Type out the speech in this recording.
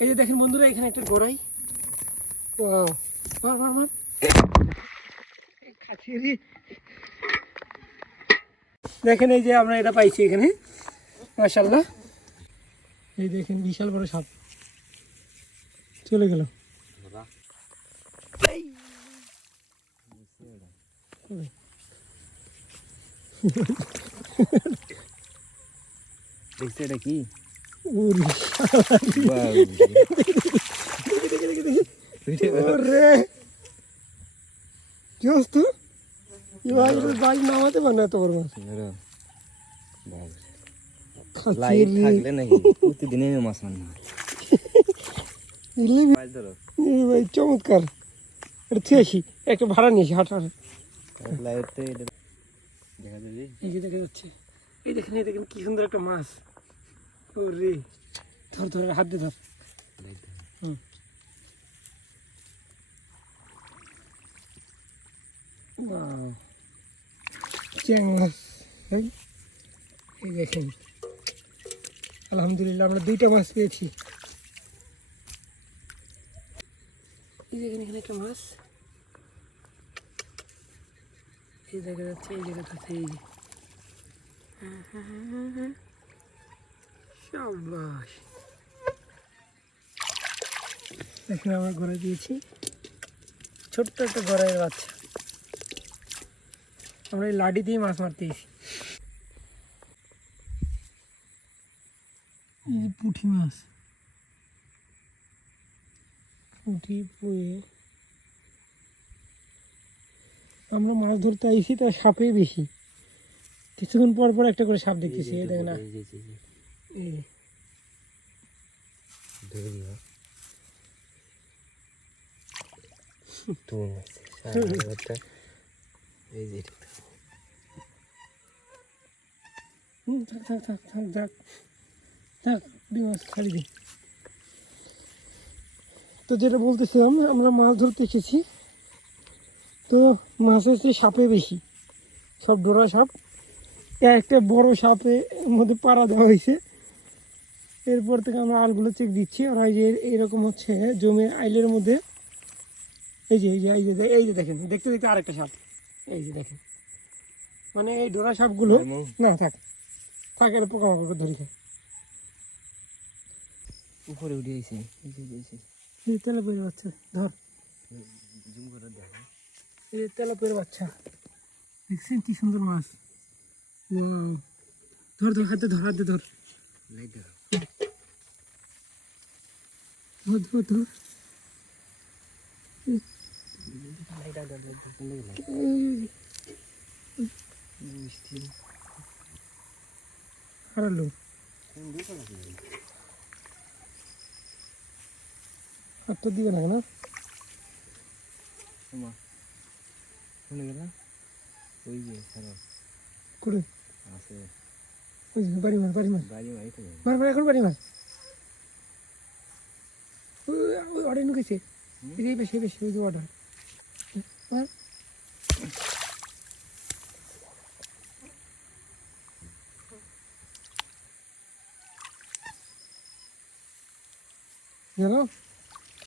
এই যে দেখেন বন্ধুরা, এখানে একটা গড়াই। মার মার মার, দেখেন এই যে আমরা এটা পাইছি এখানে, মাশাআল্লাহ। এই দেখেন বিশাল বড় সাপ চলে গেল। দেখতে এটা কি বাড়ি নামাতে পারে না, তোর চমৎকার। এটা থুয়েছি, একটা ভাড়া নিয়েছি হাট হাট। এই যে দেখা যাচ্ছে, এই দেখেন এই দেখেন কি সুন্দর একটা মাছ। ওরে ধর ধর, হাত দিয়ে ধর। চ্যাং মাছ, এই দেখেন আলহামদুলিল্লাহ আমরা 2টা মাছ পেয়েছি। এই দেখেন এখানে একটা মাছ, এই দেখা যাচ্ছে, এই জায়গাটা এই যে শাবাশ। এখানে আমরা গড়াই দিয়েছি, ছোট্ট একটা গড়াইয়ের বাচ্চা। আমরা এই লাঠি দিয়ে মাছ মারতে এসেছি। এই যে পুঁটি মাছ, পুঁটি পুয়ে আমরা মাছ ধরতে আইসি, তার সাপে বেশি। কিছুক্ষণ পর পর একটা করে সাপ দেখতেছি, এই দেখে না, এই থাক থাক থাক থাক থাক, মাছ ছাড়ি দিই। তো যেটা বলতেছিলাম, আমরা মাছ ধরতে এসেছি, তো মাছ হচ্ছে সাপে বেশি, সব ডোরা সাপ। একটা বড় সাপের মধ্যে পাড়া দেওয়া হয়েছে। এরপর থেকে আমরা আলগুলো চেক দিচ্ছি। আর এই যে এরকম হচ্ছে জমে আইলের মধ্যে, এই যে এই যে এই যে এই যে দেখেন, দেখতে দেখতে আরেকটা সাপ, এই যে দেখেন। মানে এই ডোরা সাপগুলো না থাক থাক, এটা পোকামাকড় ধরি খায়। উপরে উঠে গেছে, এই তেলাপিয়ার বাচ্চা, ধর এই তেলাপিয়ার বাচ্চা, দেখছেন কি সুন্দর মাছ। ধর ধর, হাতে ধর, হাতে ধর, ধর ধর ধর। হারালো, হাতটা দিবে না, না ওই যে করে আছে, ওই যে বাড়ি মার, বাড়ি মার, মার মার, এখন বাড়ি মার। ওই অর্ডার ঢুকেছে, এই বেশি বেশি, ওই যে অর্ডার মার। গেল।